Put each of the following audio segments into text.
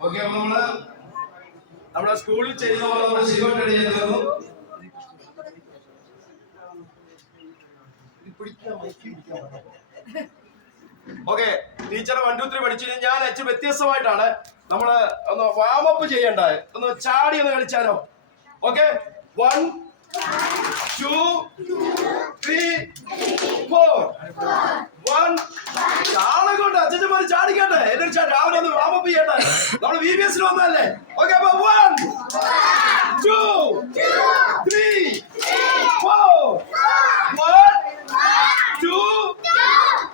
Okay അപ്പൊ നമ്മൾ നമ്മുടെ സ്കൂളിൽ ചെയ്യുന്ന പോലെ നമ്മൾ ശിവട്ട് റെഡി ചെയ്ത് തന്നു. Okay teacher one two three പഠിച്ചു ഞാൻ അച്ഛൻ വ്യത്യസ്തമായിട്ടാണ് നമ്മൾ ഒന്ന് വാമപ്പ് ചെയ്യണ്ടേ. ഒന്ന് ചാടി ഒന്ന് കളിച്ചാലോ. Okay one two three four one ചാളം കൊണ്ട് അച്ഛന്മാര് ചാടിക്കട്ടെ എന്നിട്ട് ചാ- രാവിലെ ഒന്ന് വാമപ്പ് ചെയ്യട്ടെ നമ്മൾ വി ബി എസിൽ വന്നല്ലേ ഓക്കെ അപ്പൊ one two three four one two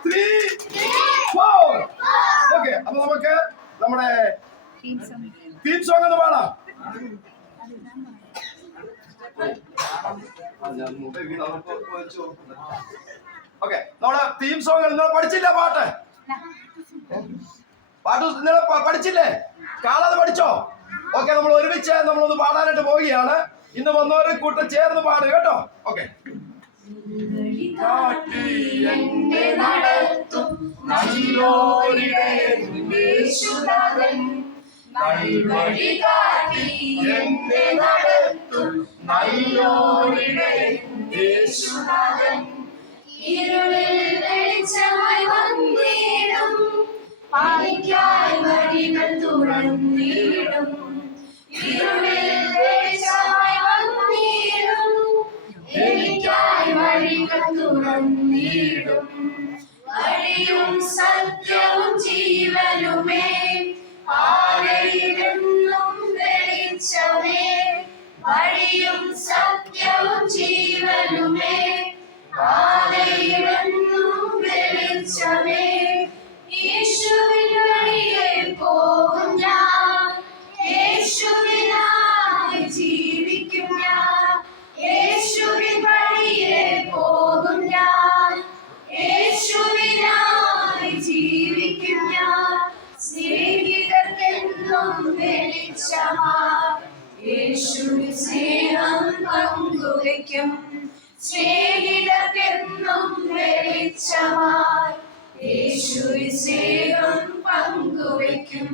three four okay അപ്പൊ നമുക്ക് നമ്മുടെ തീം സോങ് ഒന്ന് പാടാം. ഓക്കെ നമ്മുടെ തീം സോങ് നിങ്ങൾ പഠിച്ചില്ല പാട്ട്? പാട്ട് നിങ്ങൾ പഠിച്ചില്ലേ? കാണാതെ പഠിച്ചോ? ഓക്കെ നമ്മൾ ഒരുമിച്ച് നമ്മളൊന്ന് പാടാനായിട്ട് പോവുകയാണ്. ഇന്ന് വന്നവരെ കൂട്ടം ചേർന്ന് പാടുക കേട്ടോ. ഓക്കെ നടത്തും നല്ലോരിടെ യേശുനാഥൻ നൽവഴി കാട്ടി എന്നെ നടത്തും. നല്ലോരിടെ യേശുനാഥൻ. ഇരുളിൽ വെളിച്ചമായി വന്നിടും. പാലിക്കായി വഴികൾ തുറന്നിടും. വഴിയും സത്യവും ജീവനുമേ. ആലയിലെന്നും വെളിച്ചമേ. വഴിയും സത്യവും ജീവനുമേ. ആലയിലെന്നും സ്നേഹം പങ്കുവയ്ക്കും സ്നേഹിതർക്കെന്നും വെളിച്ചമായി യേശുവിൻ സ്നേഹം പങ്കുവയ്ക്കും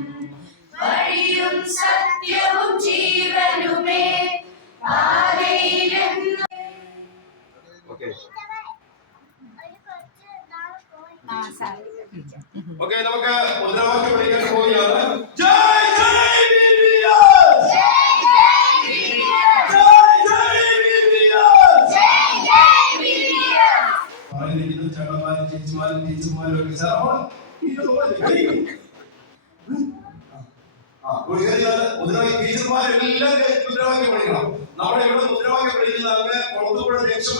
വഴിയും സത്യവും ജീവനുമേ ഓക്കെ നമുക്ക് മുദ്രാവാക്യം പഠിക്കാൻ പോവുകയാണ്. മുദ്രാവാക്യം ടീച്ചർമാരെല്ലാം മുദ്രാവാക്യം പഠിക്കണം. നമ്മുടെ ഇവിടെ മുദ്രവാക്യം പഠിക്കുന്ന അങ്ങനെ കുളത്തുപുഴ ജംഗ്ഷൻ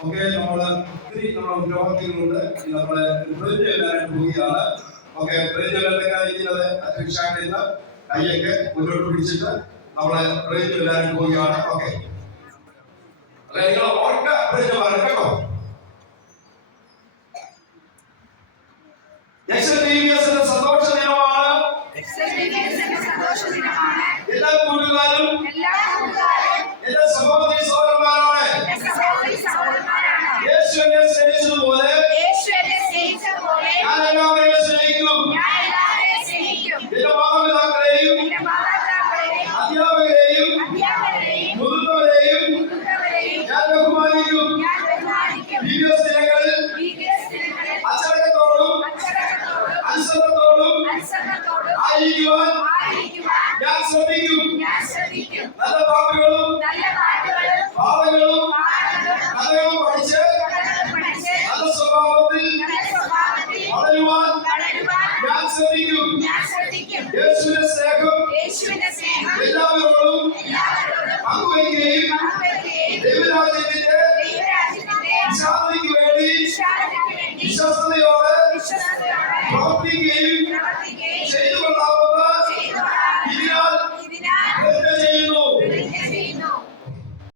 ഓക്കെ നമ്മൾ ഒത്തിരി നമ്മുടെ ഉദ്യോഗാർത്ഥികളുണ്ട് നമ്മൾ പ്രതിജ്ഞ എല്ലാവരും പോവുകയാണ് ഓക്കെ പ്രതിജ്ഞ ഇരിക്കുന്നത്? അധ്യക്ഷനായിട്ട് കൈയൊക്കെ മുന്നോട്ട് പിടിച്ചിട്ട് നമ്മളെ പ്രതിജ്ഞ എല്ലാവരും പോവുകയാണ് ഓക്കെ. നിങ്ങൾ ഓർക്ക പ്രതിജ്ഞ പറയണം കേട്ടോ? ടി വിശ്വസ്തയോടെ